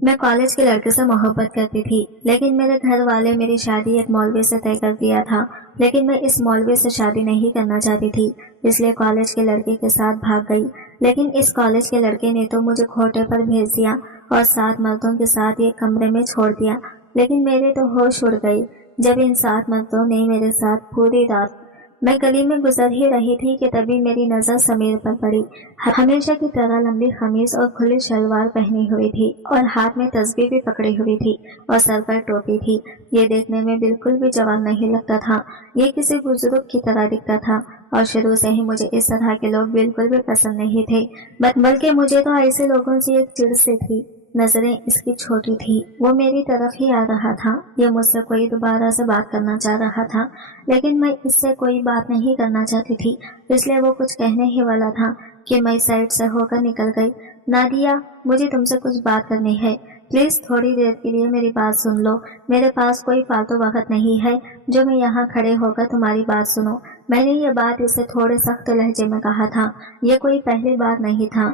मैं कॉलेज के लड़के से मोहब्बत करती थी, लेकिन मेरे घर वाले मेरी शादी एक मौलवी से तय कर दिया था। लेकिन मैं इस मौलवी से शादी नहीं करना चाहती थी, इसलिए कॉलेज के लड़के के साथ भाग गई। लेकिन इस कॉलेज के लड़के ने तो मुझे खोटे पर भेज दिया और 7 मर्दों के साथ एक कमरे में छोड़ दिया। लेकिन मेरे तो होश उड़ गई जब इन 7 मर्दों ने मेरे साथ पूरी रात। मैं गली में गुजर ही रही थी कि तभी मेरी नजर समीर पर पड़ी। हमेशा की तरह लंबी कमीज और खुली शलवार पहनी हुई थी और हाथ में तस्बीह भी पकड़ी हुई थी और सर पर टोपी थी। ये देखने में बिल्कुल भी जवान नहीं लगता था, ये किसी बुजुर्ग की तरह दिखता था। और शुरू से ही मुझे इस तरह के लोग बिल्कुल भी पसंद नहीं थे, बल्कि मुझे तो ऐसे लोगों से एक चिढ़ सी थी। नजरें इसकी छोटी थी, वो मेरी तरफ ही आ रहा था। ये मुझसे कोई दोबारा से बात करना चाह रहा था, लेकिन मैं इससे कोई बात नहीं करना चाहती थी, इसलिए वो कुछ कहने ही वाला था कि मैं साइड से होकर निकल गई। नादिया, मुझे तुमसे कुछ बात करनी है, प्लीज थोड़ी देर के लिए मेरी बात सुन लो। मेरे पास कोई फालतू वक्त नहीं है जो मैं यहाँ खड़े होकर तुम्हारी बात सुनो। मैंने ये बात इसे थोड़े सख्त लहजे में कहा था। ये कोई पहली बार नहीं था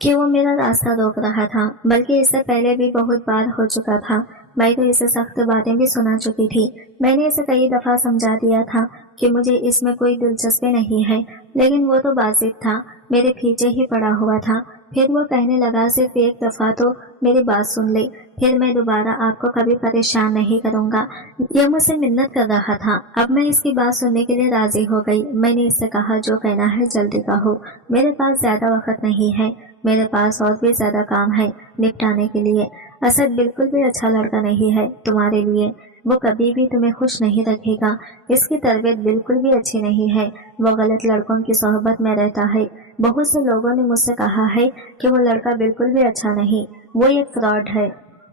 कि वो मेरा रास्ता रोक रहा था, बल्कि इससे पहले भी बहुत बार हो चुका था। मैं तो इसे सख्त बातें भी सुना चुकी थी। मैंने इसे कई दफा समझा दिया था कि मुझे इसमें कोई दिलचस्पी नहीं है, लेकिन वो तो बाजिद था, मेरे पीछे ही पड़ा हुआ था। फिर वो कहने लगा, सिर्फ एक दफा तो मेरी बात सुन ले, फिर मैं दोबारा आपको कभी परेशान नहीं करूंगा। यह मुझसे मिन्नत कर रहा था। अब मैं इसकी बात सुनने के लिए राजी हो गई। मैंने इससे कहा, जो कहना है जल्दी कहो, मेरे पास ज्यादा वक्त नहीं है, मेरे पास और भी ज्यादा काम है निपटाने के लिए। असद बिल्कुल भी अच्छा लड़का नहीं है तुम्हारे लिए, वो कभी भी तुम्हें खुश नहीं रखेगा। इसकी तरबियत बिल्कुल भी अच्छी नहीं है, वो गलत लड़कों की सोहबत में रहता है। बहुत से लोगों ने मुझसे कहा है कि वो लड़का बिल्कुल भी अच्छा नहीं, वो एक फ्रॉड है,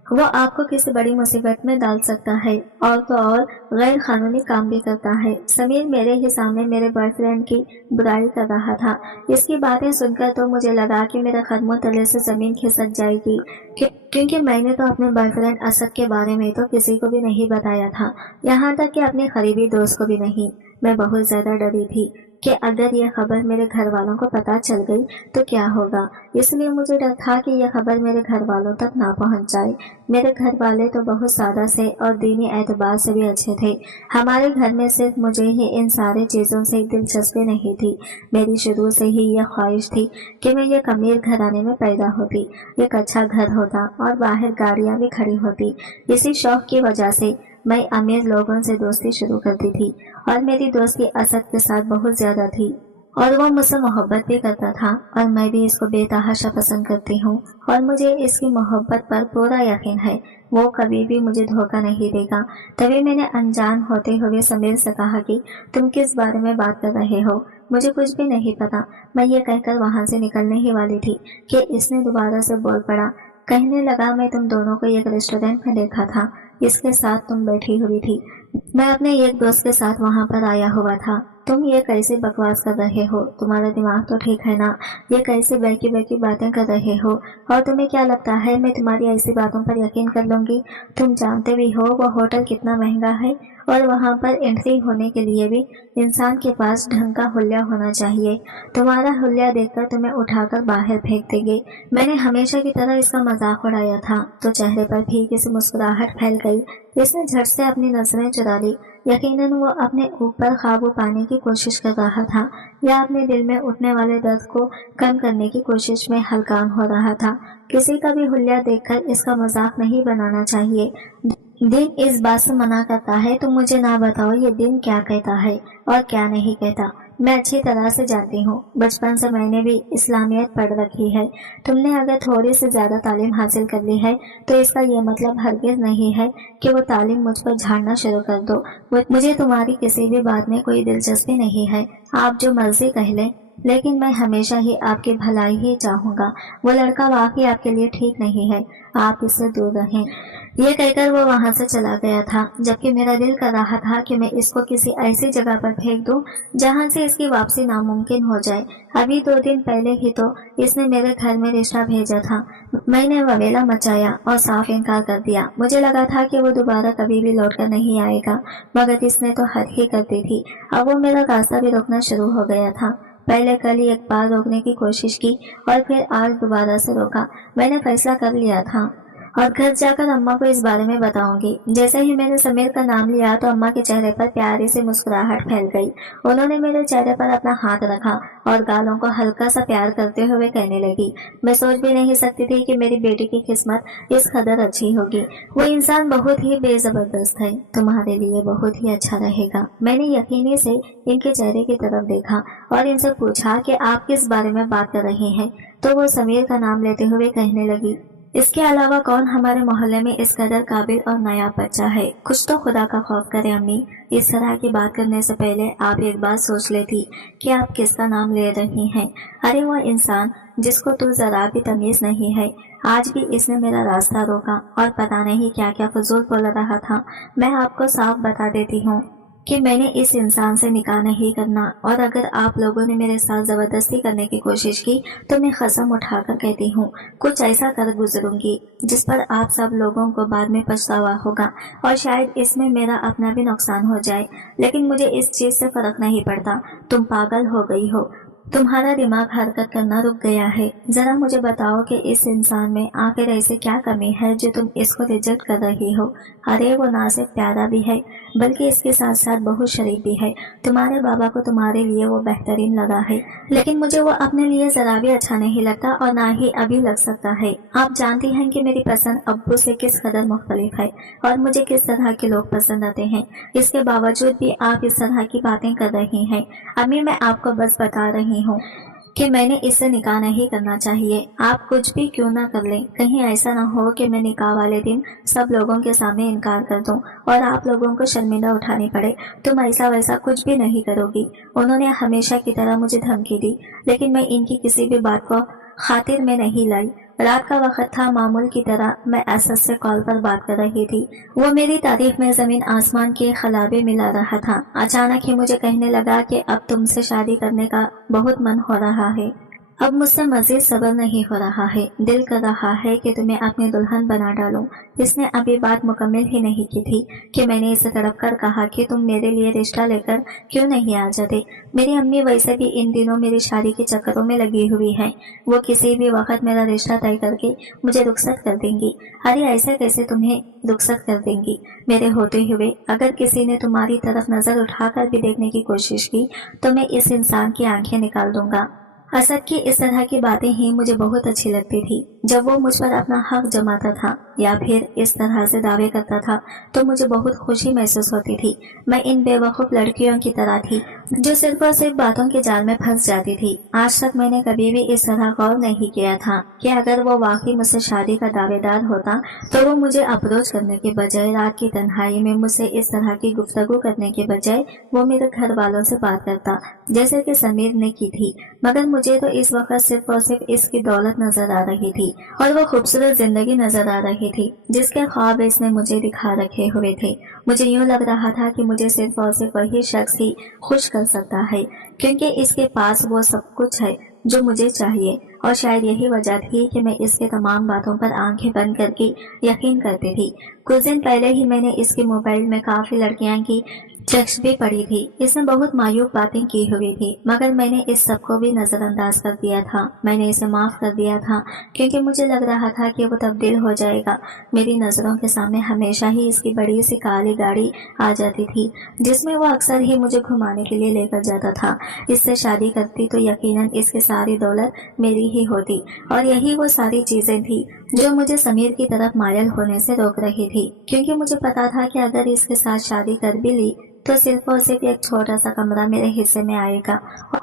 वो आपको किसी बड़ी मुसीबत में डाल सकता है, और तो और गैर कानूनी काम भी करता है। समीर मेरे ही सामने मेरे बॉयफ्रेंड की बुराई कर रहा था। इसकी बातें सुनकर तो मुझे लगा कि मेरे कदमों तले से जमीन खिसक जाएगी, क्योंकि मैंने तो अपने बॉयफ्रेंड असद के बारे में तो किसी को भी नहीं बताया था, यहाँ तक कि अपने करीबी दोस्त को भी नहीं। मैं बहुत ज्यादा डरी थी कि अगर यह खबर मेरे घर वालों को पता चल गई तो क्या होगा, इसलिए मुझे डर था कि यह खबर मेरे घर वालों तक ना पहुंच जाए। मेरे घर वाले तो बहुत सादा से और दीनी एतबार से भी अच्छे थे। हमारे घर में सिर्फ मुझे ही इन सारी चीज़ों से दिलचस्पी नहीं थी। मेरी शुरू से ही यह ख्वाहिश थी कि मैं एक अमीर घराने में पैदा होती, एक अच्छा घर होता और बाहर गाड़ियाँ भी खड़ी होती। इसी शौक की वजह से मैं अमीर लोगों से दोस्ती शुरू करती थी, और मेरी दोस्ती असद के साथ बहुत ज्यादा थी, और वो मुझसे मोहब्बत भी करता था, और मैं भी इसको बेतहाशा पसंद करती हूँ, और मुझे इसकी मोहब्बत पर पूरा यकीन है, वो कभी भी मुझे धोखा नहीं देगा। तभी मैंने अनजान होते हुए समीर से कहा कि तुम किस बारे में बात कर रहे हो, मुझे कुछ भी नहीं पता। मैं ये कहकर वहां से निकलने ही वाली थी कि इसने दोबारा से बोल पड़ा। कहने लगा, मैं तुम दोनों को एक रेस्टोरेंट में देखा था, इसके साथ तुम बैठी हुई थी, मैं अपने एक दोस्त के साथ वहां पर आया हुआ था। तुम ये कैसे बकवास कर रहे हो, तुम्हारा दिमाग तो ठीक है ना, ये कैसे बहकी बहकी बातें कर रहे हो, और तुम्हें क्या लगता है मैं तुम्हारी ऐसी बातों पर यकीन कर लूंगी। तुम जानते भी हो वो होटल कितना महंगा है, और वहां पर एंट्री होने के लिए भी इंसान के पास ढंग का हुलिया होना चाहिए। तुम्हारा हुलिया देखकर तुम्हें उठाकर बाहर फेंक देंगे। मैंने हमेशा की तरह इसका मजाक उड़ाया था, तो चेहरे पर फीकी सी मुस्कुराहट फैल गई। इसने झट से अपनी नजरें चुरा ली। यकीनन वो अपने ऊपर काबू पाने की कोशिश कर रहा था, या अपने दिल में उठने वाले दर्द को कम करने की कोशिश में हलकान हो रहा था। किसी का भी हुलिया देखकर इसका मजाक नहीं बनाना चाहिए। दिन इस बात से मना करता है, तुम मुझे ना बताओ ये दिन क्या कहता है और क्या नहीं कहता। मैं अच्छी तरह से जानती हूँ, बचपन से मैंने भी इस्लामियत पढ़ रखी है। तुमने अगर थोड़ी सी ज्यादा तालीम हासिल कर ली है तो इसका ये मतलब हरगिज नहीं है कि वो तालीम मुझ पर झाड़ना शुरू कर दो। मुझे तुम्हारी किसी भी बात में कोई दिलचस्पी नहीं है, आप जो मर्जी कह लें, लेकिन मैं हमेशा ही आपकी भलाई ही चाहूंगा। वो लड़का वाकई आपके लिए ठीक नहीं है, आप इससे दूर रहें। ये कहकर वो वहां से चला गया था, जबकि मेरा दिल कर रहा था कि मैं इसको किसी ऐसी जगह पर फेंक दूं जहां से इसकी वापसी नामुमकिन हो जाए। अभी 2 दिन पहले ही तो इसने मेरे घर में रिश्ता भेजा था। मैंने ववेला मचाया और साफ इनकार कर दिया। मुझे लगा था कि वो दोबारा कभी भी लौटकर नहीं आएगा, मगर इसने तो हद ही कर दी थी। अब वो मेरा रास्ता भी रोकना शुरू हो गया था। पहले कल ही एक बार रोकने की कोशिश की और फिर आज दोबारा से रोका। मैंने फैसला कर लिया था और घर जाकर अम्मा को इस बारे में बताऊंगी। जैसे ही मैंने समीर का नाम लिया तो अम्मा के चेहरे पर प्यारी सी मुस्कुराहट फैल गई। उन्होंने मेरे चेहरे पर अपना हाथ रखा और गालों को हल्का सा प्यार करते हुए कहने लगी, मैं सोच भी नहीं सकती थी कि मेरी बेटी की किस्मत इस कदर अच्छी होगी। वो इंसान बहुत ही बेजबरदस्त है, तुम्हारे लिए बहुत ही अच्छा रहेगा। मैंने यकीनी से इनके चेहरे की तरफ देखा और इनसे पूछा कि आप किस बारे में बात कर रहे हैं, तो वो समीर का नाम लेते हुए कहने लगी, इसके अलावा कौन हमारे मोहल्ले में इस कदर काबिल और नायाब बच्चा है। कुछ तो खुदा का खौफ करे अम्मी, इस तरह की बात करने से पहले आप एक बात सोच लेती कि आप किसका नाम ले रही हैं। अरे वो इंसान जिसको तू जरा भी तमीज नहीं है, आज भी इसने मेरा रास्ता रोका और पता नहीं क्या क्या फजूल बोल रहा था। मैं आपको साफ बता देती हूँ कि मैंने इस इंसान से निकाह नहीं करना, और अगर आप लोगों ने मेरे साथ जबरदस्ती करने की कोशिश की तो मैं कसम उठाकर कहती हूँ कुछ ऐसा कर गुजरूंगी जिस पर आप सब लोगों को बाद में पछतावा होगा, और शायद इसमें मेरा अपना भी नुकसान हो जाए। लेकिन मुझे इस चीज से फर्क नहीं पड़ता। तुम पागल हो गई हो, तुम्हारा दिमाग हरकत करना रुक गया है। जरा मुझे बताओ कि इस इंसान में आखिर ऐसे क्या कमी है जो तुम इसको रिजेक्ट कर रही हो। अरे वो ना सिर्फ प्यारा भी है बल्कि इसके साथ साथ बहुत शरीफ भी है। तुम्हारे बाबा को तुम्हारे लिए वो बेहतरीन लगा है, लेकिन मुझे वो अपने लिए जरा भी अच्छा नहीं लगता और ना ही अभी लग सकता है। आप जानती हैं कि मेरी पसंद अब्बू से किस कदर मुख्तलिफ है और मुझे किस तरह के लोग पसंद आते हैं। इसके बावजूद भी आप इस तरह की बातें कर रही हैं। अम्मी, मैं आपको बस बता रही हूँ कि मैंने इससे निकाह नहीं करना चाहिए। आप कुछ भी क्यों ना कर लें, कहीं ऐसा ना हो कि मैं निकाह वाले दिन सब लोगों के सामने इनकार कर दूं और आप लोगों को शर्मिंदा उठानी पड़े। तुम ऐसा वैसा कुछ भी नहीं करोगी। उन्होंने हमेशा की तरह मुझे धमकी दी, लेकिन मैं इनकी किसी भी बात को खातिर में नहीं लाई। रात का वक्त था, मामूल की तरह मैं असद से कॉल पर बात कर रही थी। वो मेरी तारीफ में जमीन आसमान के खलाबे मिला रहा था। अचानक ही मुझे कहने लगा कि अब तुमसे शादी करने का बहुत मन हो रहा है। अब मुझसे मजीद सब्र नहीं हो रहा है। दिल कर रहा है कि तुम्हें अपनी दुल्हन बना डालूं। इसने अभी बात मुकम्मल ही नहीं की थी कि मैंने इसे तड़प कर कहा कि तुम मेरे लिए रिश्ता लेकर क्यों नहीं आ जाते। मेरी अम्मी वैसे भी इन दिनों मेरी शादी के चक्करों में लगी हुई हैं। वो किसी भी वक्त मेरा रिश्ता तय करके मुझे रुखसत कर देंगी। अरे ऐसे कैसे तुम्हें रुखसत कर देंगी मेरे होते हुए? अगर किसी ने तुम्हारी तरफ नजर उठाकर भी देखने की कोशिश की तो मैं इस इंसान की आंखें निकाल दूंगा। असद की इस तरह की बातें ही मुझे बहुत अच्छी लगती थी। जब वो मुझ पर अपना हक जमाता था या फिर इस तरह से दावे करता था तो मुझे बहुत खुशी महसूस होती थी। मैं इन बेवकूफ़ लड़कियों की तरह थी जो सिर्फ और सिर्फ बातों के जाल में फंस जाती थी। आज तक मैंने कभी भी इस तरह गौर नहीं किया था कि अगर वो वाकई मुझसे शादी का दावेदार होता तो वो मुझे अप्रोच करने के बजाय रात की तन्हाई में मुझसे इस तरह की गुफ्तगू करने के बजाय वो मेरे घर वालों से बात करता, जैसे कि समीर ने की थी। मगर मुझे तो इस वक्त सिर्फ और सिर्फ इसकी दौलत नजर आ रही थी और वो खूबसूरत जिंदगी नजर आ रही थी जिसके ख्वाब इसने मुझे दिखा रखे हुए थे। मुझे यूं लग रहा था कि मुझे सिर्फ और सिर्फ वही शख्स ही खुश कर सकता है, क्योंकि इसके पास वो सब कुछ है जो मुझे चाहिए। और शायद यही वजह थी कि मैं इसके तमाम बातों पर आंखें बंद करके यकीन करती थी। कुछ दिन पहले ही मैंने इसके मोबाइल में काफी लड़कियां की टेक्स्ट भी पड़ी थी। इसने बहुत मायूब बातें की हुई थी, मगर मैंने इस सब को भी नजरअंदाज कर दिया था। मैंने इसे माफ कर दिया था क्योंकि मुझे लग रहा था कि वो तब्दील हो जाएगा। मेरी नजरों के सामने हमेशा ही इसकी बड़ी सी काली गाड़ी आ जाती थी जिसमें वो अक्सर ही मुझे घुमाने के लिए लेकर जाता था। इससे शादी करती तो यकीनन इसकी सारी दौलत मेरी ही होती, और यही वो सारी चीजें थी जो मुझे समीर की तरफ मायल होने से रोक रही थी। क्योंकि मुझे पता था कि अगर इसके साथ शादी कर भी ली तो सिर्फ और सिर्फ एक छोटा सा कमरा मेरे हिस्से में आएगा,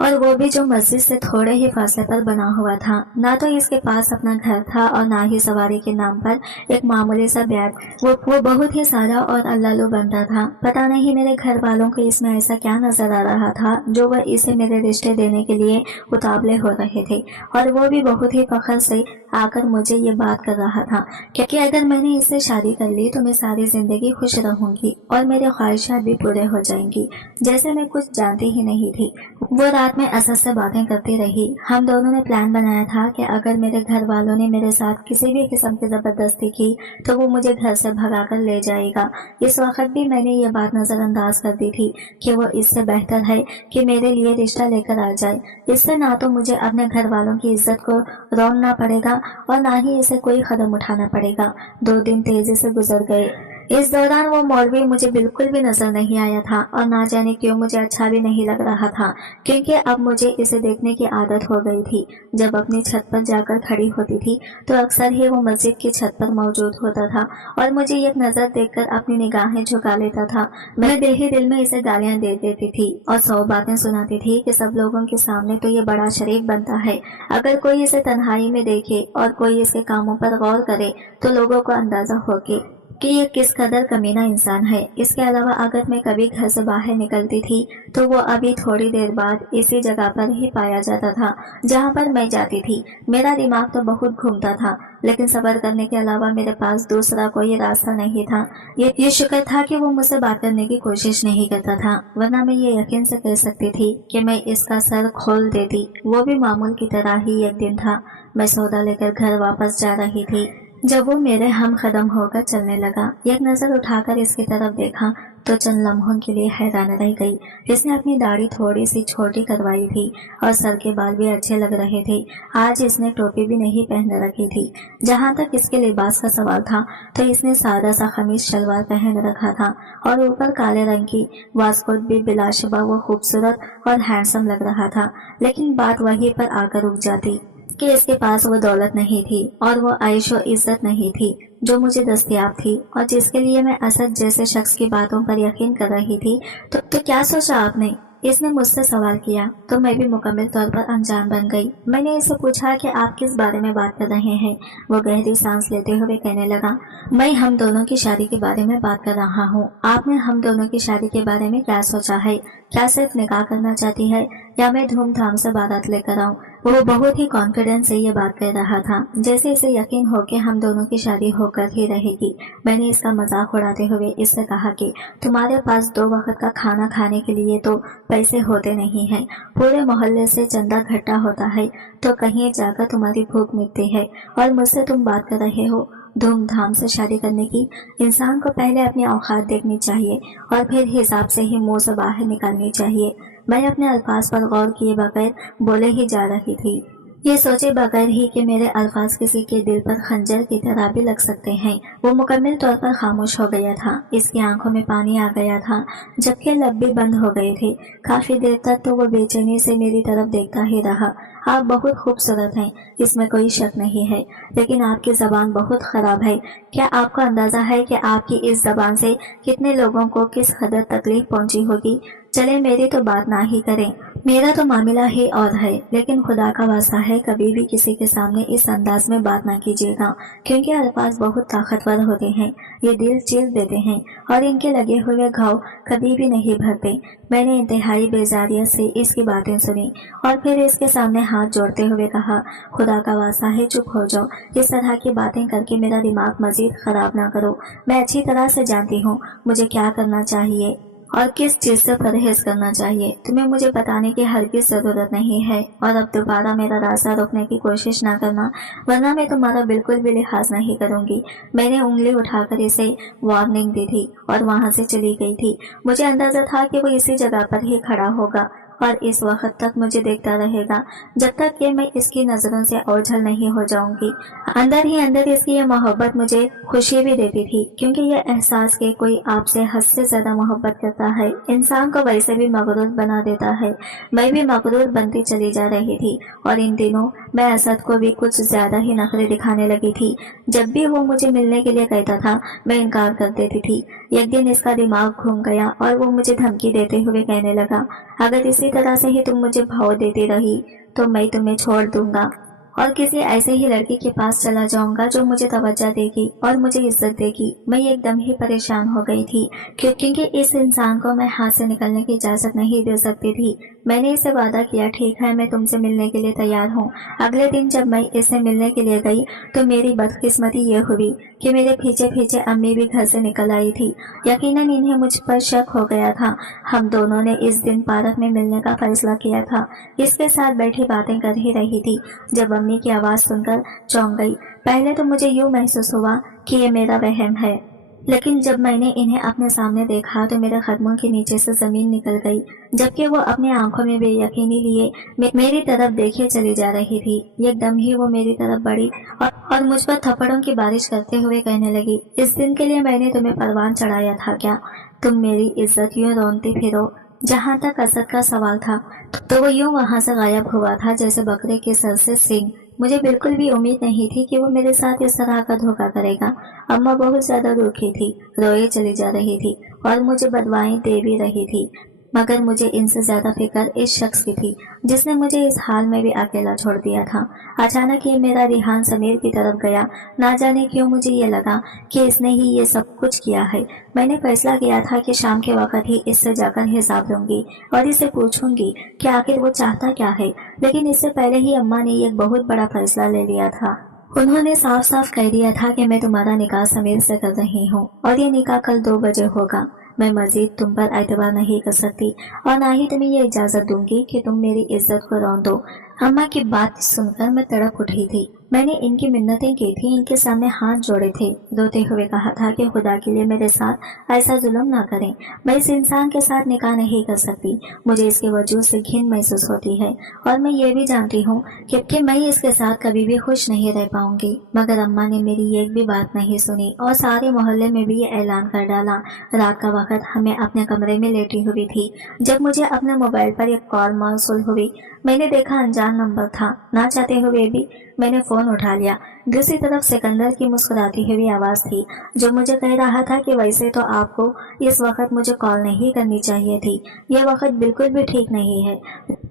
और वो भी जो मस्जिद से थोड़े ही फासले पर बना हुआ था। ना तो इसके पास अपना घर था और ना ही सवारी के नाम पर एक मामूली सा बैग। वो बहुत ही सादा और अल्लालू बनता था। पता नहीं मेरे घर वालों को इसमें ऐसा क्या नजर आ रहा था जो वह इसे मेरे रिश्ते देने के लिए उतावले हो रहे थे, और वो भी बहुत ही फख्र से आकर मुझे ये बात कर रहा था क्योंकि अगर मैंने इससे शादी कर ली तो मैं सारी जिंदगी खुश रहूंगी और मेरे ख्वाहिशात भी पूरे हो जाएंगी। जैसे मैं कुछ जानती ही नहीं थी। वो रात में असद से बातें करती रही। हम दोनों ने प्लान बनाया था कि अगर मेरे घर वालों ने मेरे साथ किसी भी किस्म की जबरदस्ती की तो वो मुझे घर से भगाकर ले जाएगा। इस वक्त भी मैंने ये बात नजरअंदाज कर दी थी कि वो इससे बेहतर है कि मेरे लिए रिश्ता लेकर आ जाए। इससे ना तो मुझे अपने घर वालों की इज्जत को रोनना पड़ेगा और ना ही इसे कोई कदम उठाना पड़ेगा। 2 दिन तेजी से गुजर गए। इस दौरान वो मौलवी मुझे बिल्कुल भी नजर नहीं आया था और ना जाने क्यों मुझे अच्छा भी नहीं लग रहा था, क्योंकि अब मुझे इसे देखने की आदत हो गई थी। जब अपनी छत पर जाकर खड़ी होती थी तो अक्सर ही वो मस्जिद की छत पर मौजूद होता था और मुझे एक नजर देखकर अपनी निगाहें झुका लेता था। मैं दिल ही दिल में इसे गालियां दे देती थी और 100 बातें सुनाती थी कि सब लोगों के सामने तो ये बड़ा शरीफ बनता है, अगर कोई इसे तन्हाई में देखे और कोई इसके कामों पर गौर करे तो लोगों को अंदाजा हो कि ये किस कदर कमीना इंसान है। इसके अलावा अगर मैं कभी घर से बाहर निकलती थी तो वो अभी थोड़ी देर बाद इसी जगह पर ही पाया जाता था जहाँ पर मैं जाती थी। मेरा दिमाग तो बहुत घूमता था, लेकिन सब्र करने के अलावा मेरे पास दूसरा कोई रास्ता नहीं था। ये शुक्र था कि वो मुझसे बात करने की कोशिश नहीं करता था, वरना मैं ये यकीन से कह सकती थी कि मैं इसका सर खोल देती। वो भी मामूल की तरह ही एक दिन था। मैं सौदा लेकर घर वापस जा रही थी जब वो मेरे हम कदम होकर चलने लगा। एक नजर उठाकर इसकी तरफ देखा तो चंद लम्हों के लिए हैरान रह गई। इसने अपनी दाढ़ी थोड़ी सी छोटी करवाई थी और सर के बाल भी अच्छे लग रहे थे। आज इसने टोपी भी नहीं पहन रखी थी। जहाँ तक इसके लिबास का सवाल था तो इसने सादा सा कमीज शलवार पहन रखा था और ऊपर काले रंग की वास्कोट भी बिलाशुबा वो खूबसूरत और हैंडसम लग रहा था। लेकिन बात वहीं पर आकर रुक जाती कि इसके पास वो दौलत नहीं थी और वो आयशो इज्जत नहीं थी जो मुझे दस्तयाब थी और जिसके लिए मैं असद जैसे शख्स की बातों पर यकीन कर रही थी। तो क्या सोचा आपने? इसने मुझसे सवाल किया तो मैं भी मुकम्मल तौर पर अनजान बन गई। मैंने इससे पूछा कि आप किस बारे में बात कर रहे हैं। वो गहरी सांस लेते हुए कहने लगा, मैं हम दोनों की शादी के बारे में बात कर रहा हूँ। आपने हम दोनों की शादी के बारे में क्या सोचा है? क्या सिर्फ निकाह करना चाहती है या मैं धूमधाम से बारात लेकर आऊँ? वो बहुत ही कॉन्फिडेंस से ये बात कह रहा था, जैसे इसे यकीन हो कि हम दोनों की शादी होकर ही रहेगी। मैंने इसका मजाक उड़ाते हुए इससे कहा कि तुम्हारे पास 2 वक्त का खाना खाने के लिए तो पैसे होते नहीं हैं, पूरे मोहल्ले से चंदा इकट्ठा होता है तो कहीं जाकर तुम्हारी भूख मिटती है और मुझसे तुम बात कर रहे हो धूमधाम से शादी करने की। इंसान को पहले अपनी औकात देखनी चाहिए और फिर हिसाब से ही मुंह से बाहर निकालनी चाहिए। मैं अपने अल्फाज पर गौर किए बगैर बोले ही जा रही थी, ये सोचे बगैर ही कि मेरे अल्फाज किसी के दिल पर खंजर की तरह भी लग सकते हैं। वो मुकम्मल तौर पर खामोश हो गया था। इसकी आंखों में पानी आ गया था जबकि लब भी बंद हो गए थे। काफी देर तक तो वो बेचैनी से मेरी तरफ देखता ही रहा। आप बहुत खूबसूरत हैं, इसमें कोई शक नहीं है, लेकिन आपकी जबान बहुत खराब है। क्या आपको अंदाजा है कि आपकी इस जबान से कितने लोगों को किस कदर तकलीफ पहुंची होगी? चले मेरी तो बात ना ही करें, मेरा तो मामला ही और है, लेकिन खुदा का वास्ता है कभी भी किसी के सामने इस अंदाज में बात ना कीजिएगा, क्योंकि अल्फाज बहुत ताकतवर होते हैं। ये दिल चीर देते हैं और इनके लगे हुए घाव कभी भी नहीं भरते। मैंने इंतहाई बेजारियत से इसकी बातें सुनी और फिर इसके सामने हाथ जोड़ते हुए कहा, खुदा का वास्ता है चुप हो जाओ। इस तरह की बातें करके मेरा दिमाग मजीद खराब ना करो। मैं अच्छी तरह से जानती हूँ मुझे क्या करना चाहिए और किस चीज से परहेज करना चाहिए। तुम्हें मुझे बताने की हरगिज़ जरूरत नहीं है और अब दोबारा मेरा रास्ता रोकने की कोशिश ना करना, वरना मैं तुम्हारा बिल्कुल भी लिहाज नहीं करूंगी। मैंने उंगली उठाकर इसे वार्निंग दी थी और वहां से चली गई थी। मुझे अंदाजा था कि वो इसी जगह पर ही खड़ा होगा और इस वक्त तक मुझे देखता रहेगा जब तक कि मैं इसकी नजरों से ओझल नहीं हो जाऊंगी। अंदर ही अंदर इसकी ये मोहब्बत मुझे खुशी भी देती थी, क्योंकि ये एहसास कि कोई आपसे हद से ज्यादा मोहब्बत करता है इंसान को वैसे भी मगरूर बना देता है। मैं भी मगरूर बनती चली जा रही थी और इन दिनों मैं असद को भी कुछ ज्यादा ही नखरे दिखाने लगी थी। जब भी वो मुझे मिलने के लिए कहता था मैं इनकार कर देती थी। एक दिन इसका दिमाग घूम गया और वो मुझे धमकी देते हुए कहने लगा, अगर इसी तरह से ही तुम मुझे भाव देती रही तो मैं तुम्हें छोड़ दूंगा और किसी ऐसे ही लड़की के पास चला जाऊंगा जो मुझे तवज्जो देगी और मुझे इज्जत देगी। मैं एकदम ही परेशान हो गई थी क्योंकि इस इंसान को मैं हाथ से निकलने की इजाजत नहीं दे सकती थी। मैंने इससे वादा किया, ठीक है मैं तुमसे मिलने के लिए तैयार हूँ। अगले दिन जब मैं इससे मिलने के लिए गई तो मेरी बदकिस्मती ये हुई कि मेरे पीछे पीछे अम्मी भी घर से निकल आई थी। यकीनन इन्हें मुझ पर शक हो गया था। हम दोनों ने इस दिन पार्क में मिलने का फैसला किया था। इसके साथ बैठी बातें कर ही रही थी जब अम्मी की आवाज सुनकर चौंक गई। पहले तो मुझे यूं महसूस हुआ कि ये मेरा वहम है, लेकिन जब मैंने इन्हें अपने सामने देखा तो मेरे कदमों के नीचे से जमीन निकल गई, जबकि वो अपनी आंखों में बेयकीनी लिए मेरी तरफ देखे चली जा रही थी। एकदम ही वो मेरी तरफ बढ़ी और मुझ पर थप्पड़ों की बारिश करते हुए कहने लगी, इस दिन के लिए मैंने तुम्हें परवान चढ़ाया था क्या? तुम मेरी इज्जत यूं रोनती फिरो। जहाँ तक असद का सवाल था तो वो यूं वहां से गायब हुआ था जैसे बकरे के सर से सींग। मुझे बिल्कुल भी उम्मीद नहीं थी कि वो मेरे साथ इस तरह का धोखा करेगा। अम्मा बहुत ज्यादा दुखी थी, रोए चली जा रही थी और मुझे बदवाएं दे भी रही थी, मगर मुझे इनसे ज्यादा फिक्र इस शख्स की थी जिसने मुझे इस हाल में भी अकेला छोड़ दिया था। अचानक ये मेरा रिहान समीर की तरफ गया। ना जाने क्यों मुझे ये लगा कि इसने ही ये सब कुछ किया है। मैंने फैसला किया था कि शाम के वक्त ही इससे जाकर हिसाब लूंगी और इसे पूछूंगी कि आखिर वो चाहता क्या है। लेकिन इससे पहले ही अम्मा ने एक बहुत बड़ा फैसला ले लिया था। उन्होंने साफ साफ कह दिया था कि मैं तुम्हारा निकाह समीर से कर रही हूँ और ये निकाह कल 2 बजे होगा। मैं मजीद तुम पर एतबार नहीं कर सकती और ना ही तुम्हें ये इजाजत दूंगी कि तुम मेरी इज्जत को रौंद दो। अम्मा की बात सुनकर मैं तड़प उठी थी। मैंने इनकी मिन्नतें की थी, इनके सामने हाथ जोड़े थे, रोते हुए कहा था कि खुदा के लिए मेरे साथ ऐसा जुल्म ना करें। मैं इस इंसान के साथ निकाह नहीं कर सकती। मुझे इसके वजूद से घिन महसूस होती है और मैं ये भी जानती हूँ कि मैं इसके साथ कभी भी खुश नहीं रह पाऊंगी। मगर अम्मा ने मेरी एक भी बात नहीं सुनी और सारे मोहल्ले में भी ये ऐलान कर डाला। रात का वक्त हमें अपने कमरे में लेटी हुई थी जब मुझे अपने मोबाइल पर एक कॉल मौसूल हुई। मैंने देखा अनजान नंबर था। ना चाहते हुए भी मैंने फोन उठा लिया। दूसरी तरफ सिकंदर की मुस्कुराती हुई आवाज थी जो मुझे कह रहा था कि वैसे तो आपको इस वक्त मुझे कॉल नहीं करनी चाहिए थी, यह वक्त बिल्कुल भी ठीक नहीं है।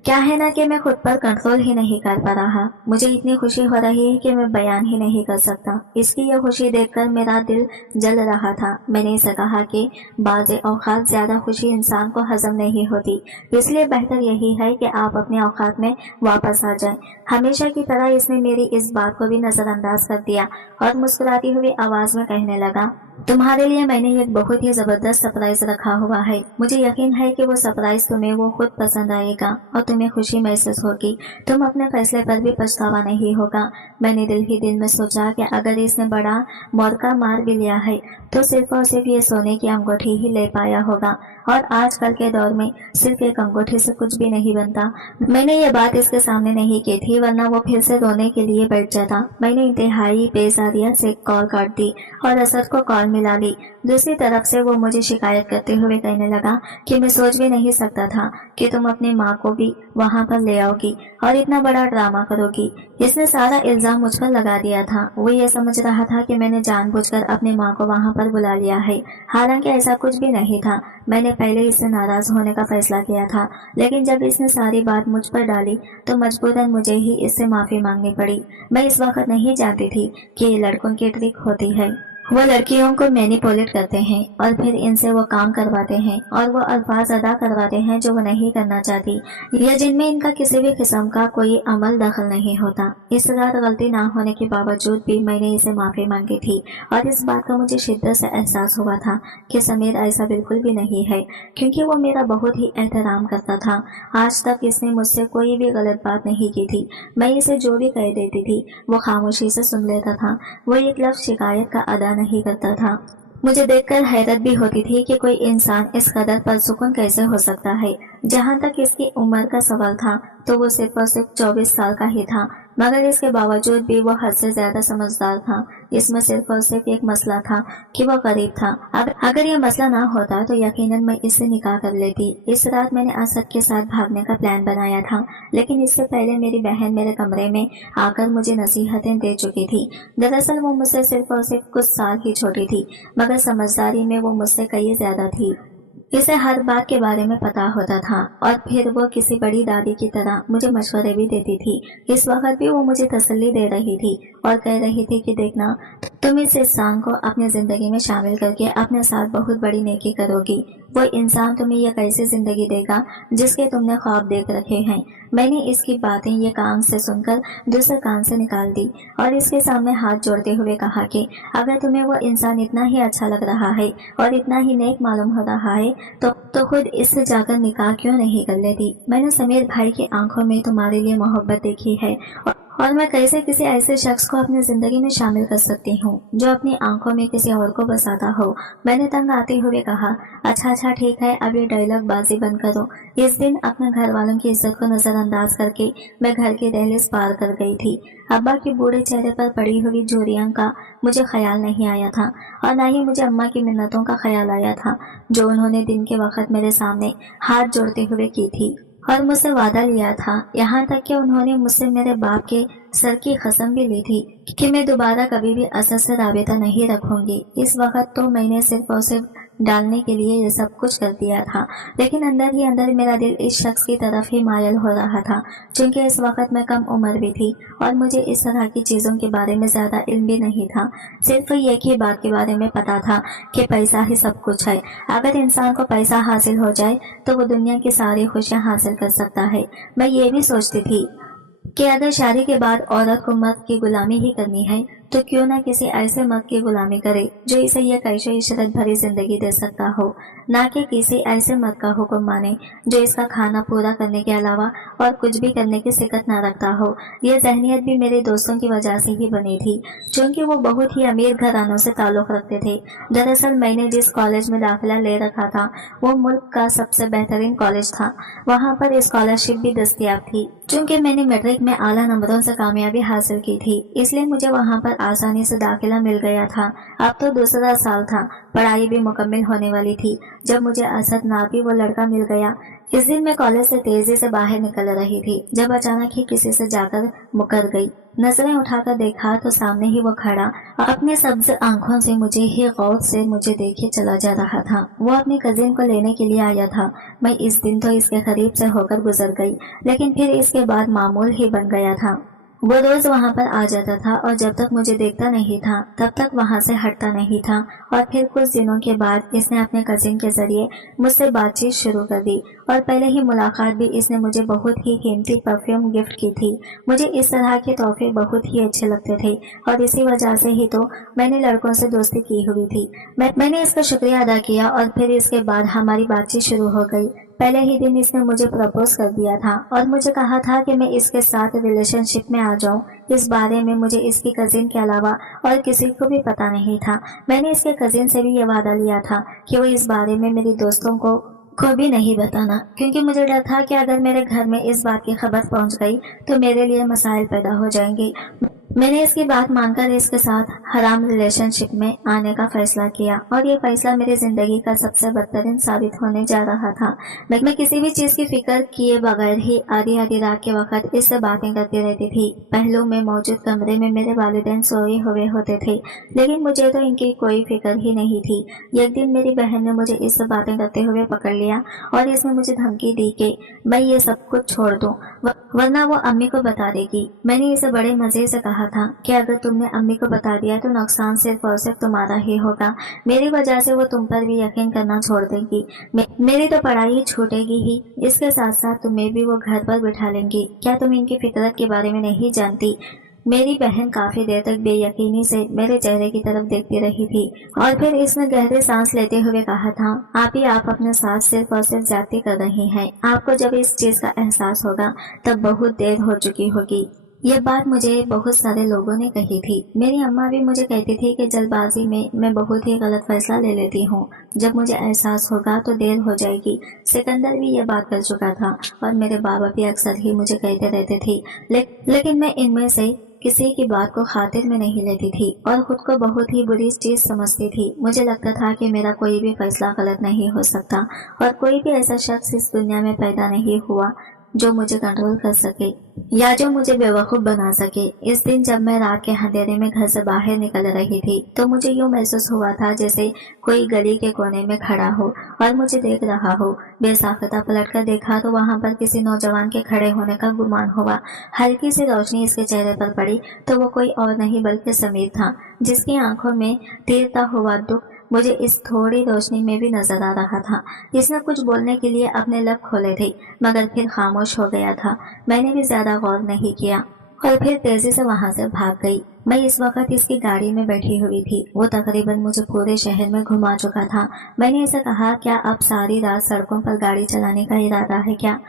क्या है ना कि मैं खुद पर कंट्रोल ही नहीं कर पा रहा। मुझे इतनी खुशी हो रही है कि मैं बयान ही नहीं कर सकता। इसकी यह खुशी देखकर मेरा दिल जल रहा था। मैंने इसे कहा कि बाज़ औक़ात ज्यादा खुशी इंसान को हजम नहीं होती, इसलिए बेहतर यही है कि आप अपने औकात में वापस आ जाएं। हमेशा की तरह इसने मेरी इस बात को भी नजरअंदाज कर दिया और मुस्कुराती हुई आवाज में कहने लगा, तुम्हारे लिए मैंने एक बहुत ही जबरदस्त सरप्राइज रखा हुआ है। मुझे यकीन है कि वो सरप्राइज तुम्हें वो खुद पसंद आएगा और तुम्हें खुशी महसूस होगी। तुम अपने फैसले पर भी पछतावा नहीं होगा। मैंने दिल ही दिल में सोचा कि अगर इसने बड़ा मौका मार भी लिया है तो सिर्फ और सिर्फ ये सोने की अंगूठी ही ले पाया होगा और आजकल के दौर में सिर्फ एक अंगूठी से कुछ भी नहीं बनता। मैंने ये बात इसके सामने नहीं की थी, वरना वो फिर से रोने के लिए बैठ जाता। मैंने इंतहाई बेजारियत से कॉल काट दी और असद को कॉल मिला ली। दूसरी तरफ से वो मुझे शिकायत करते हुए कहने लगा कि मैं सोच भी नहीं सकता था कि तुम अपनी माँ को भी वहाँ पर ले आओगी और इतना बड़ा ड्रामा करोगी। इसने सारा इल्जाम मुझ पर लगा दिया था। वो ये समझ रहा था कि मैंने जानबूझकर अपनी माँ को वहाँ पर बुला लिया है, हालांकि ऐसा कुछ भी नहीं था। मैंने पहले इससे नाराज होने का फैसला किया था, लेकिन जब इसने सारी बात मुझ पर डाली तो मजबूरन मुझे ही इससे माफी मांगनी पड़ी। मैं इस वक्त नहीं जानती थी कि ये लड़कों की ट्रिक होती है। वो लड़कियों को मैनिपुलेट करते हैं और फिर इनसे वो काम करवाते हैं और वो अल्फाज अदा करवाते हैं जो वो नहीं करना चाहती या जिनमें इनका किसी भी किस्म का कोई अमल दखल नहीं होता। इस रात गलती ना होने के बावजूद भी मैंने इसे माफी मांगी थी और इस बात का मुझे शिद्दत से एहसास हुआ था कि समीर ऐसा बिल्कुल भी नहीं है, क्योंकि वो मेरा बहुत ही एहतराम करता था। आज तक इसने मुझसे कोई भी गलत बात नहीं की थी। मैं इसे जो भी कह देती थी वो खामोशी से सुन लेता था। वो एक लफ्ज़ शिकायत का अदा नहीं करता था। मुझे देखकर हैरत भी होती थी कि कोई इंसान इस कदर परसुकून कैसे हो सकता है। जहाँ तक इसकी उम्र का सवाल था तो वो सिर्फ और सिर्फ 24 साल का ही था, मगर इसके बावजूद भी वो हद से ज्यादा समझदार था। इसमें सिर्फ और सिर्फ एक मसला था कि वो गरीब था। अगर ये मसला ना होता तो यकीनन मैं इससे निकाह कर लेती। इस रात मैंने असद के साथ भागने का प्लान बनाया था, लेकिन इससे पहले मेरी बहन मेरे कमरे में आकर मुझे नसीहतें दे चुकी थी। दरअसल वो मुझसे सिर्फ और सिर्फ कुछ साल ही छोटी थी, मगर समझदारी में वो मुझसे कई ज्यादा थी। इसे हर बात के बारे में पता होता था और फिर वो किसी बड़ी दादी की तरह मुझे मशवरे भी देती थी। इस वक्त भी वो मुझे तसल्ली दे रही थी और कह रही थी कि देखना, तुम इस इंसान को अपनी जिंदगी में शामिल करके अपने साथ बहुत बड़ी नेकी करोगी। वो इंसान तुम्हें यह कैसी जिंदगी देगा जिसके तुमने ख्वाब देख रखे हैं। मैंने इसकी बातें ये कान से सुनकर दूसरे कान से निकाल दी और इसके सामने हाथ जोड़ते हुए कहा कि अगर तुम्हें वो इंसान इतना ही अच्छा लग रहा है और इतना ही नेक मालूम हो रहा है तो खुद इससे जाकर निकाह क्यों नहीं कर लेती। मैंने समीर भाई की आंखों में तुम्हारे लिए मोहब्बत देखी है और मैं कैसे किसी ऐसे शख्स को अपनी जिंदगी में शामिल कर सकती हूँ जो अपनी आंखों में किसी और को बसाता हो। मैंने तंग आते हुए कहा, अच्छा ठीक है, अब ये डायलॉग बाजी बंद करो। इस दिन अपने घर वालों की इज्जत को नजरअंदाज करके मैं घर की दहलीज पार कर गई थी। अब्बा के बूढ़े चेहरे पर पड़ी हुई झुर्रियों का मुझे ख्याल नहीं आया था और न ही मुझे अम्मा की मिन्नतों का ख्याल आया था जो उन्होंने दिन के वक्त मेरे सामने हाथ जोड़ते हुए की थी और मुझसे वादा लिया था। यहाँ तक कि उन्होंने मुझसे मेरे बाप के सर की कसम भी ली थी कि मैं दोबारा कभी भी असद से राबिता नहीं रखूंगी। इस वक्त तो मैंने सिर्फ और सिर्फ डालने के लिए ये सब कुछ कर दिया था, लेकिन अंदर ही अंदर मेरा दिल इस शख्स की तरफ ही मायल हो रहा था। चूंकि इस वक्त मैं कम उम्र भी थी और मुझे इस तरह की चीज़ों के बारे में ज़्यादा इल्म भी नहीं था। सिर्फ एक ही बात के बारे में पता था कि पैसा ही सब कुछ है। अगर इंसान को पैसा हासिल हो जाए तो वो दुनिया की सारी खुशियाँ हासिल कर सकता है। मैं ये भी सोचती थी कि अगर शादी के बाद औरत को मर्द की गुलामी ही करनी है तो क्यों ना किसी ऐसे मर्द की गुलामी करे जो इसे यह कैशो इशरत भरी जिंदगी दे सकता हो, ना कि किसी ऐसे मर्द का हुक्म माने जो इसका खाना पूरा करने के अलावा और कुछ भी करने की सिकत ना रखता हो। यह जहनियत भी मेरे दोस्तों की वजह से ही बनी थी, क्योंकि वो बहुत ही अमीर घरानों से ताल्लुक रखते थे। दरअसल मैंने जिस कॉलेज में दाखिला ले रखा था वो मुल्क का सबसे बेहतरीन कॉलेज था। वहाँ पर स्कॉलरशिप भी दस्तयाब थी। चूंकि मैंने मैट्रिक में आला नंबरों से कामयाबी हासिल की थी, इसलिए मुझे वहाँ पर आसानी से दाखिला मिल गया था। अब तो दूसरा साल था, पढ़ाई भी मुकम्मल होने वाली थी जब मुझे असद नाबी वो लड़का मिल गया। इस दिन मैं कॉलेज से तेजी से बाहर निकल रही थी जब अचानक ही किसी से जाकर मुकर गई। नजरें उठाकर देखा तो सामने ही वो खड़ा अपने सब्ज आंखों से मुझे ही गौर से मुझे देखे चला जा रहा था। वो अपनी कजिन को लेने के लिए आया था। मैं इस दिन तो इसके करीब से होकर गुजर गई, लेकिन फिर इसके बाद मामूल ही बन गया था। वो रोज वहाँ पर आ जाता था और जब तक मुझे देखता नहीं था तब तक वहाँ से हटता नहीं था। और फिर कुछ दिनों के बाद इसने अपने कजिन के जरिए मुझसे बातचीत शुरू कर दी और पहले ही मुलाकात भी इसने मुझे बहुत ही कीमती परफ्यूम गिफ्ट की थी। मुझे इस तरह के तोहफे बहुत ही अच्छे लगते थे और इसी वजह से ही तो मैंने लड़कों से दोस्ती की हुई थी। मैंने इसका शुक्रिया अदा किया और फिर इसके बाद हमारी बातचीत शुरू हो गई। पहले ही दिन इसने मुझे प्रपोज कर दिया था और मुझे कहा था कि मैं इसके साथ रिलेशनशिप में आ जाऊं। इस बारे में मुझे इसकी कजिन के अलावा और किसी को भी पता नहीं था। मैंने इसके कजिन से भी ये वादा लिया था कि वो इस बारे में मेरी दोस्तों को भी नहीं बताना, क्योंकि मुझे डर था कि अगर मेरे घर में इस बात की खबर पहुंच गई तो मेरे लिए मसाइल पैदा हो जाएंगे। मैंने इसकी बात मानकर इसके साथ हराम रिलेशनशिप में आने का फैसला किया और ये फैसला मेरी जिंदगी का सबसे बदतरीन साबित होने जा रहा था। मैं किसी भी चीज की फिक्र किए बगैर ही आधी आधी रात के वक्त इससे बातें करती रहती थी। पहलू में मौजूद कमरे में मेरे वालिदैन सोए हुए होते थे, लेकिन मुझे तो इनकी कोई फिक्र ही नहीं थी। एक दिन मेरी बहन ने मुझे इससे बातें करते हुए पकड़ लिया और इसने मुझे धमकी दी कि मैं ये सब कुछ छोड़ दूं वरना वो अम्मी को बता देगी। मैंने इसे बड़े मजे से कहा था कि अगर तुमने अम्मी को बता दिया तो नुकसान सिर्फ और सिर्फ तुम्हारा ही होगा। मेरी वजह से वो तुम पर भी यकीन करना छोड़ देगी। मेरी तो पढ़ाई छूटेगी ही, इसके साथ साथ तुम्हें भी वो घर पर बिठा लेंगी। क्या तुम इनकी फितरत के बारे में नहीं जानती? मेरी बहन काफी देर तक बेयकीनी से मेरे चेहरे की तरफ देखती रही थी और फिर इसने गहरे सांस लेते हुए कहा था, आप अपने साथ सिर्फ और सिर्फ ज्यादती कर रही हैं। आपको जब इस चीज का एहसास होगा तब बहुत देर हो चुकी होगी। यह बात मुझे बहुत सारे लोगों ने कही थी। मेरी अम्मा भी मुझे कहती थी कि जल्दबाजी में मैं बहुत ही गलत फैसला ले लेती हूँ। जब मुझे एहसास होगा तो देर हो जाएगी। सिकंदर भी यह बात कर चुका था और मेरे बाबा भी अक्सर ही मुझे कहते रहते थे, लेकिन मैं इनमें से किसी की बात को खातिर में नहीं लेती थी और खुद को बहुत ही बुरी चीज समझती थी। मुझे लगता था कि मेरा कोई भी फैसला गलत नहीं हो सकता और कोई भी ऐसा शख्स इस दुनिया में पैदा नहीं हुआ जो मुझे कंट्रोल कर सके या जो मुझे बेवकूफ बना सके। इस दिन जब मैं रात के अंधेरे में घर से बाहर निकल रही थी तो मुझे यूँ महसूस हुआ था जैसे कोई गली के कोने में खड़ा हो और मुझे देख रहा हो। बेसाख्ता पलट कर देखा तो वहाँ पर किसी नौजवान के खड़े होने का गुमान हुआ। हल्की सी रोशनी इसके चेहरे पर पड़ी तो वो कोई और नहीं बल्कि समीर था, जिसकी आंखों में तीरता हुआ दुख मुझे इस थोड़ी रोशनी में भी नजर आ रहा था। इसने कुछ बोलने के लिए अपने लब खोले थे मगर फिर खामोश हो गया था। मैंने भी ज्यादा गौर नहीं किया और फिर तेजी से वहां से भाग गई। मैं इस वक्त इसकी गाड़ी में बैठी हुई थी। वो तकरीबन मुझे पूरे शहर में घुमा चुका था। मैंने इसे कहा, क्या अब सारी रात सड़कों पर गाड़ी चलाने का इरादा है क्या?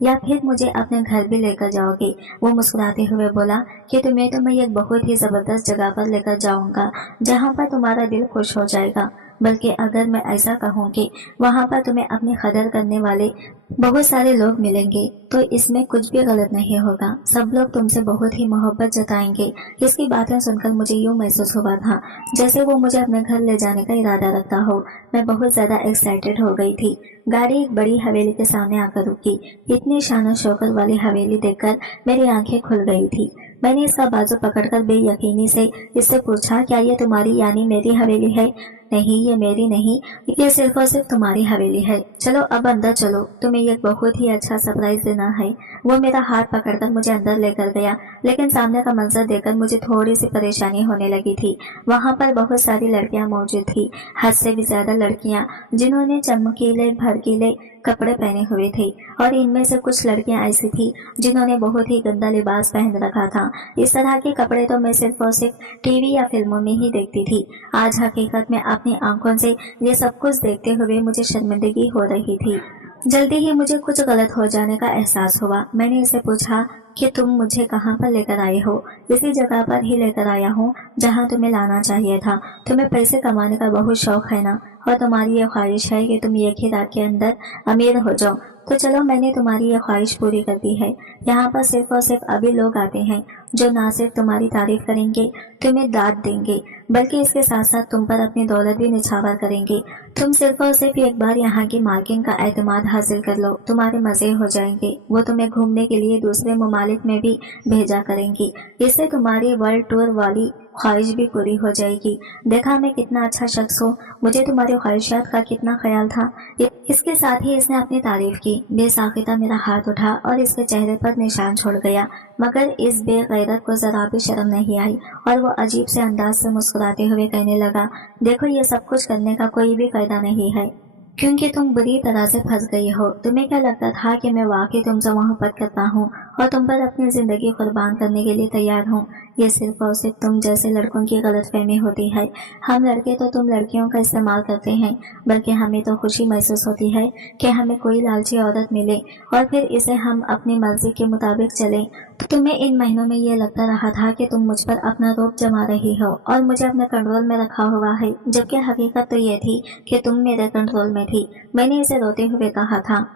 या फिर मुझे अपने घर भी लेकर जाओगे? वो मुस्कुराते हुए बोला कि तुम्हें तो मैं एक बहुत ही जबरदस्त जगह पर लेकर जाऊंगा जहाँ पर तुम्हारा दिल खुश हो जाएगा। बल्कि अगर मैं ऐसा कहूँ कि वहाँ पर तुम्हें अपनी कदर करने वाले बहुत सारे लोग मिलेंगे तो इसमें कुछ भी गलत नहीं होगा। सब लोग तुमसे बहुत ही मोहब्बत जताएंगे। इसकी बातें सुनकर मुझे यूँ महसूस हुआ था जैसे वो मुझे अपने घर ले जाने का इरादा रखता हो। मैं बहुत ज्यादा एक्साइटेड हो गई थी। गाड़ी एक बड़ी हवेली के सामने आकर रुकी। इतनी शान शौकत वाली हवेली देखकर मेरी आंखें खुल गई थी। मैंने इसका बाजू पकड़कर बेयकीनी से इससे पूछा, क्या ये तुम्हारी यानी मेरी हवेली है? नहीं, ये मेरी नहीं, ये सिर्फ और सिर्फ तुम्हारी हवेली है। चलो अब अंदर चलो, तुम्हें एक बहुत ही अच्छा सरप्राइज देना है। वो मेरा हाथ पकड़कर मुझे अंदर लेकर गया, लेकिन सामने का मंजर देखकर मुझे थोड़ी सी परेशानी होने लगी थी। वहाँ पर बहुत सारी लड़कियाँ मौजूद थी, हद से भी ज्यादा लड़कियाँ जिन्होंने चमकीले भड़कीले कपड़े पहने हुए थे, और इनमें से कुछ लड़कियां ऐसी थी जिन्होंने बहुत ही गंदा लिबास पहन रखा था। इस तरह के कपड़े तो मैं सिर्फ और सिर्फ टीवी या फिल्मों में ही देखती थी। आज हकीकत में अपनी आंखों से ये सब कुछ देखते हुए मुझे शर्मिंदगी हो रही थी। जल्दी ही मुझे कुछ गलत हो जाने का एहसास हुआ। मैंने इसे पूछा कि तुम मुझे कहाँ पर लेकर आए हो? इसी जगह पर ही लेकर आया हूँ जहाँ तुम्हें लाना चाहिए था। तुम्हें पैसे कमाने का बहुत शौक है ना, और तुम्हारी ये ख्वाहिश है कि तुम एक ही रात के अंदर अमीर हो जाओ। तो चलो, मैंने तुम्हारी ये ख्वाहिश पूरी कर दी है। यहाँ पर सिर्फ और सिर्फ अभी लोग आते हैं जो ना सिर्फ तुम्हारी तारीफ करेंगे, तुम्हें दाद देंगे, बल्कि इसके साथ साथ तुम पर अपनी दौलत भी निछावर करेंगे। तुम सिर्फ और सिर्फ एक बार यहाँ की मालकिन का एतमाद हासिल कर लो, तुम्हारे मजे हो जाएंगे। वो तुम्हें घूमने के लिए दूसरे ममालिक में भी भेजा करेंगी। इससे तुम्हारी वर्ल्ड टूर वाली ख्वाहिश भी पूरी हो जाएगी। देखा मैं कितना अच्छा शख्स हूँ, मुझे तुम्हारी ख्वाहिशात का कितना ख्याल था। इसके साथ ही इसने अपनी तारीफ की। बेसाख्ता मेरा हाथ उठा और इसके चेहरे पर निशान छोड़ गया, मगर इस बेगैरत को जरा भी शर्म नहीं आई, और वो अजीब से अंदाज से मुस्कुराते हुए कहने लगा, देखो ये सब कुछ करने का कोई भी फायदा नहीं है, क्योंकि तुम बुरी तरह से फंस गई हो। तुम्हें क्या लगता था कि मैं वाकई तुमसे मोहब्बत करता हूँ और तुम पर अपनी जिंदगी कुर्बान करने के लिए तैयार हूँ? ये सिर्फ और सिर्फ तुम जैसे लड़कों की गलतफहमी होती है। हम लड़के तो तुम लड़कियों का इस्तेमाल करते हैं, बल्कि हमें तो खुशी महसूस होती है कि हमें कोई लालची औरत मिले और फिर इसे हम अपनी मर्जी के मुताबिक चलें। तो तुम्हें इन महीनों में ये लगता रहा था कि तुम मुझ पर अपना रोब जमा रही हो और मुझे अपने कंट्रोल में रखा हुआ है, जबकि हकीकत तो ये थी कि तुम मेरे कंट्रोल में थी। मैंने इसे रोते हुए कहा था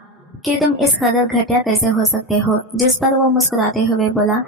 कि तुम इस कदर घटिया कैसे हो सकते हो, जिस पर वो मुस्कुराते हुए बोला,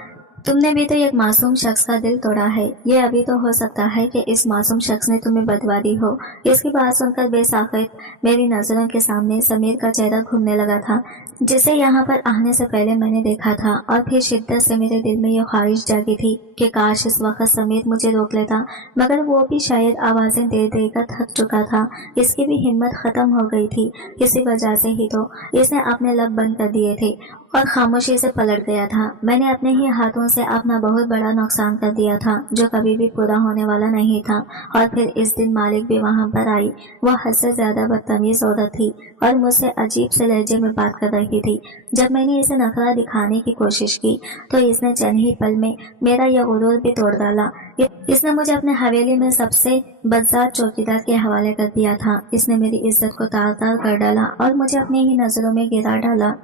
तुमने भी तो एक मासूम शख्स का दिल तोड़ा है। ये अभी तो हो सकता है कि इस मासूम शख्स ने तुम्हें बदवा दी हो। इसकी बात सुनकर बेसाखित मेरी नजरों के सामने समीर का चेहरा घूमने लगा था, जिसे यहाँ पर आने से पहले मैंने देखा था, और फिर शिद्दत से मेरे दिल में यह ख्वाहिश जागी थी कि काश इस वक्त समीर मुझे रोक लेता, मगर वो भी शायद आवाजें दे देकर थक चुका था। इसकी भी हिम्मत खत्म हो गई थी। इसी वजह से ही तो इसने अपने लब बंद कर दिए थे और खामोशी से पलट गया था। मैंने अपने ही हाथों से अपना बहुत बड़ा नुकसान कर दिया था, जो कभी भी पूरा होने वाला नहीं था। और फिर इस दिन मालिक भी वहां पर आई। वह हद से ज्यादा बदतमीज औरत थी और मुझसे अजीब से लहजे में बात कर रही थी। जब मैंने इसे नखरा दिखाने की कोशिश की तो इसने चंद ही पल में मेरा यह गुरूर भी तोड़ डाला। इसने मुझे अपने हवेली में सबसे बदजात चौकीदार के हवाले कर दिया था। इसने मेरी इज्जत को तार तार कर डाला और मुझे अपनी ही नजरों में गिरा डाला।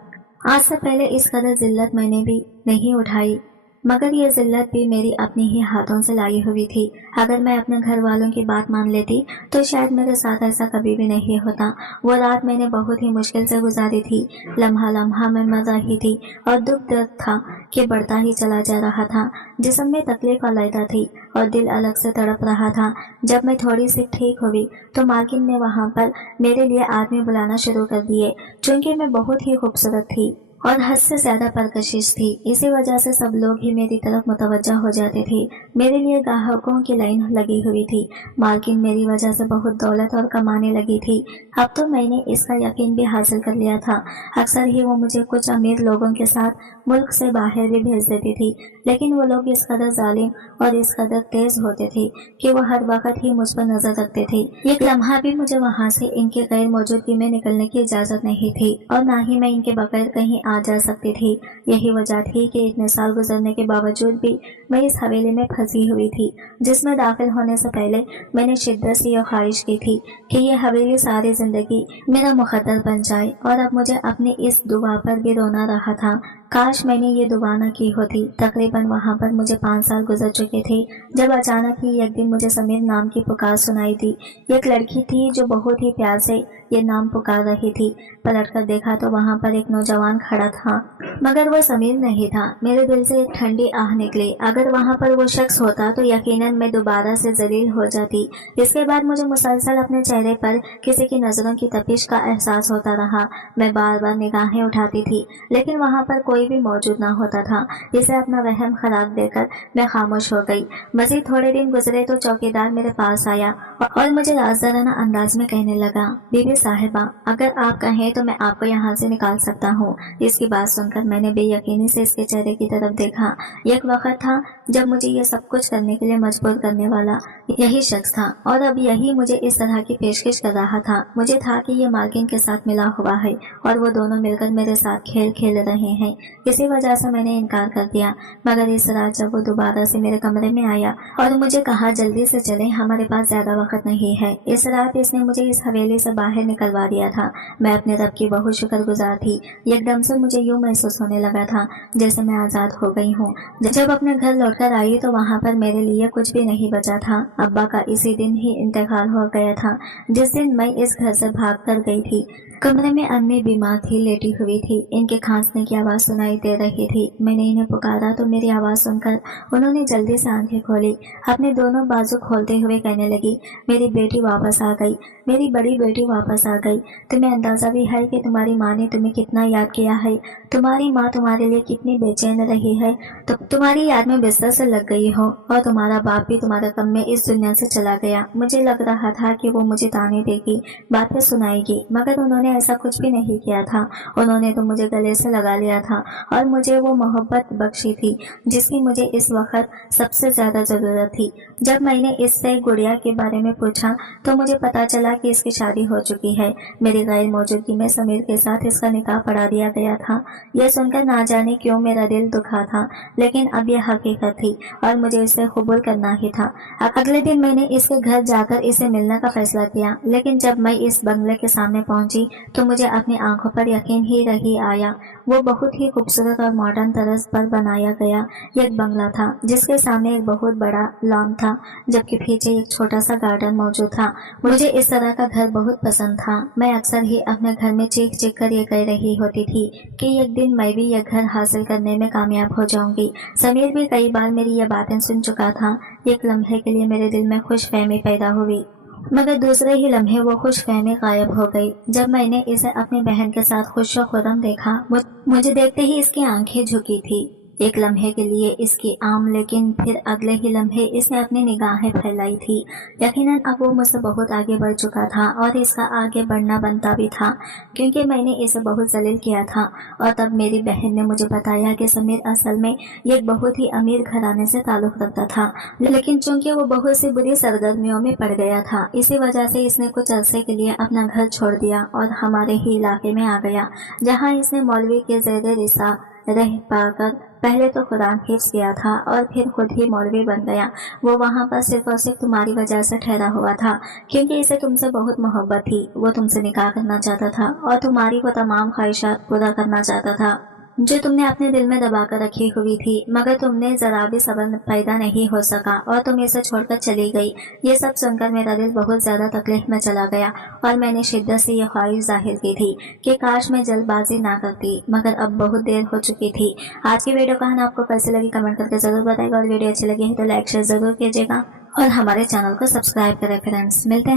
आज से पहले इस कदर जिल्लत मैंने भी नहीं उठाई, मगर ये जिल्लत भी मेरी अपनी ही हाथों से लाई हुई थी। अगर मैं अपने घर वालों की बात मान लेती तो शायद मेरे साथ ऐसा कभी भी नहीं होता। वो रात मैंने बहुत ही मुश्किल से गुजारी थी। लम्हा लम्हा मैं मर रही थी और दुख दर्द था कि बढ़ता ही चला जा रहा था। जिस्म में तकलीफ अलहदा थी और दिल अलग से तड़प रहा था। जब मैं थोड़ी सी ठीक हुई तो मालकिन ने वहाँ पर मेरे लिए आदमी बुलाना शुरू कर दिए। चूंकि मैं बहुत ही खूबसूरत थी और हद से ज्यादा परकशिश थी, इसी वजह से सब लोग ही मेरी तरफ मुतवज्जा हो जाते थे। मेरे लिए ग्राहकों की लाइन लगी हुई थी। मालकिन मेरी वजह से बहुत दौलत और कमाने लगी थी। अब तो मैंने इसका यकीन भी हासिल कर लिया था। अक्सर ही वो मुझे कुछ अमीर लोगों के साथ मुल्क से बाहर भी भेज देती थी, लेकिन वो लोग इस कदर जालिम और इस कदर तेज होते थे कि वो हर वक्त ही मुझ पर नजर रखते थे। एक लम्हा भी मुझे वहाँ से इनके गैर मौजूदगी में निकलने की इजाजत नहीं थी, और ना ही मैं इनके बगैर कहीं आ जा सकती थी। यही वजह थी कि इतने साल गुजरने के बावजूद भी मैं इस हवेली में फंसी हुई थी, जिसमें दाखिल होने से पहले मैंने शिद्दत से यह ख्वाहिश की थी कि ये हवेली सारी जिंदगी मेरा मुकद्दर बन जाए। और अब मुझे अपनी इस दुआ पर भी रोना रहा था। काश मैंने ये दुआ न की होती। तकरीबन वहाँ पर मुझे 5 साल गुजर चुके थे जब अचानक ही एक दिन मुझे समीर नाम की पुकार सुनाई दी। एक लड़की थी जो बहुत ही प्यार से ये नाम पुकार रही थी। पलटकर देखा तो वहाँ पर एक नौजवान खड़ा था, मगर वो समीर नहीं था। मेरे दिल से एक ठंडी आह निकली। अगर वहाँ पर वो शख्स होता तो यकीनन मैं दोबारा से जलील हो जाती। इसके बाद मुझे मुसलसल अपने चेहरे पर किसी की नज़रों की तपिश का एहसास होता रहा। मैं बार बार निगाहें उठाती थी, लेकिन वहाँ पर कोई भी मौजूद ना होता था। इसे अपना वहम खराब देकर मैं खामोश हो गई। मजीद थोड़े दिन गुजरे तो चौकीदार मेरे पास आया और मुझे राज़दाराना अंदाज में कहने लगा, बीबी साहिबा, अगर आप कहें तो मैं आपको यहाँ से निकाल सकता हूँ। इसकी बात सुनकर मैंने बेयकीनी से इसके चेहरे की तरफ देखा। एक वक्त था जब मुझे ये सब कुछ करने के लिए मजबूर करने वाला यही शख्स था, और अब यही मुझे इस तरह की पेशकश कर रहा था। मुझे था कि ये मालकिन के साथ मिला हुआ है और वो दोनों मिलकर मेरे साथ खेल खेल रहे हैं। इसी वजह से मैंने इनकार कर दिया। मगर इस रात जब वो दोबारा से मेरे कमरे में आया और मुझे कहा, जल्दी से चले, हमारे पास ज्यादा वक्त नहीं है। इस रात इसने मुझे इस हवेली से बाहर निकलवा दिया था। मैं अपने रब की बहुत शुक्रगुजार थी। एकदम से मुझे यूँ महसूस होने लगा था जैसे मैं आज़ाद हो गई हूँ। जब अपने घर लौटकर आई तो वहाँ पर मेरे लिए कुछ भी नहीं बचा था। अब्बा का इसी दिन ही इंतकाल हो गया था, जिस दिन मैं इस घर से भाग कर गई थी। कमरे में अम्मी बीमार थी, लेटी हुई थी। इनके खांसने की आवाज़ सुनाई दे रही थी। मैंने इन्हें पुकारा तो मेरी आवाज़ सुनकर उन्होंने जल्दी से आंखें खोली। अपने दोनों बाजू खोलते हुए कहने लगी, मेरी बेटी वापस आ गई, मेरी बड़ी बेटी वापस आ गई। तुम्हें अंदाज़ा भी है कि तुम्हारी माँ ने तुम्हें कितना याद किया है। तुम्हारी माँ तुम्हारे लिए कितनी बेचैन रही है। तो तुम्हारी याद में बिस्तर से लग गई हो, और तुम्हारा बाप भी तुम्हारे गम में इस दुनिया से चला गया। मुझे लग रहा था कि वो मुझे ताने देगी, बातें सुनाएगी, मगर उन्होंने ऐसा कुछ भी नहीं किया था। उन्होंने तो मुझे गले से लगा लिया था और मुझे वो मोहब्बत बख्शी थी जिसकी मुझे इस वक्त सबसे ज्यादा जरूरत थी। जब मैंने इससे गुड़िया के बारे में पूछा तो मुझे पता चला कि इसकी शादी हो चुकी है। मेरी गैर मौजूदगी में समीर के साथ इसका निकाह पढ़ा दिया गया था। यह सुनकर ना जाने क्यों मेरा दिल दुखा था, लेकिन अब यह हकीकत थी और मुझे इसे कबूल करना ही था। अगले दिन मैंने इसके घर जाकर इसे मिलने का फैसला किया, लेकिन जब मैं इस बंगले के सामने पहुंची तो मुझे अपनी आंखों पर यकीन ही नहीं आया। वो बहुत ही खूबसूरत और मॉडर्न तर्ज पर बनाया गया एक बंगला था, जिसके सामने एक बहुत बड़ा लॉन था, जबकि पीछे एक छोटा सा गार्डन मौजूद था। मुझे इस तरह का घर बहुत पसंद था। मैं अक्सर ही अपने घर में चीख चीख कर ये कह रही होती थी कि एक दिन मैं भी यह घर हासिल करने में कामयाब हो जाऊंगी। समीर भी कई बार मेरी ये बातें सुन चुका था। एक लम्हे के लिए मेरे दिल में खुशफहमी पैदा हुई, मगर दूसरे ही लम्हे वो खुशफहमी गायब हो गई जब मैंने इसे अपनी बहन के साथ खुश व खुर्रम देखा। मुझे देखते ही इसकी आंखें झुकी थी। एक लम्हे के लिए इसकी आम, लेकिन फिर अगले ही लम्हे इसने अपनी निगाहें फैलाई थी। यकीनन अब वो मुझसे बहुत आगे बढ़ चुका था और इसका आगे बढ़ना बनता भी था, क्योंकि मैंने इसे बहुत जलील किया था। और तब मेरी बहन ने मुझे बताया कि समीर असल में एक बहुत ही अमीर घराने से ताल्लुक़ रखता था, लेकिन चूंकि वो बहुत सी बुरी सरगर्मियों में पड़ गया था, इसी वजह से इसने कुछ अरसे के लिए अपना घर छोड़ दिया और हमारे ही इलाके में आ गया, जहाँ इसने मौलवी के ज़ेरे रिसा रह पाकर पहले तो कुरान हिफ्ज़ किया था और फिर खुद ही मौलवी बन गया। वो वहाँ पर सिर्फ और सिर्फ तुम्हारी वजह से ठहरा हुआ था, क्योंकि इसे तुमसे बहुत मोहब्बत थी। वो तुमसे निकाह करना चाहता था और तुम्हारी वो तमाम ख्वाहिशात पूरा करना चाहता था जो तुमने अपने दिल में दबा कर रखी हुई थी, मगर तुमने जरा भी सब्र पैदा नहीं हो सका और तुम इसे छोड़कर चली गई। ये सब सुनकर मेरा दिल बहुत ज़्यादा तकलीफ में चला गया और मैंने शिद्दत से ये ख्वाहिश जाहिर की थी कि काश मैं जल्दबाजी ना करती, मगर अब बहुत देर हो चुकी थी। आज की वीडियो कहानी आपको कैसी लगी कमेंट करके ज़रूर बताएगा, और वीडियो अच्छी लगी है तो लाइक शेयर ज़रूर कीजिएगा और हमारे चैनल को सब्सक्राइब करें। फ्रेंड्स, मिलते हैं।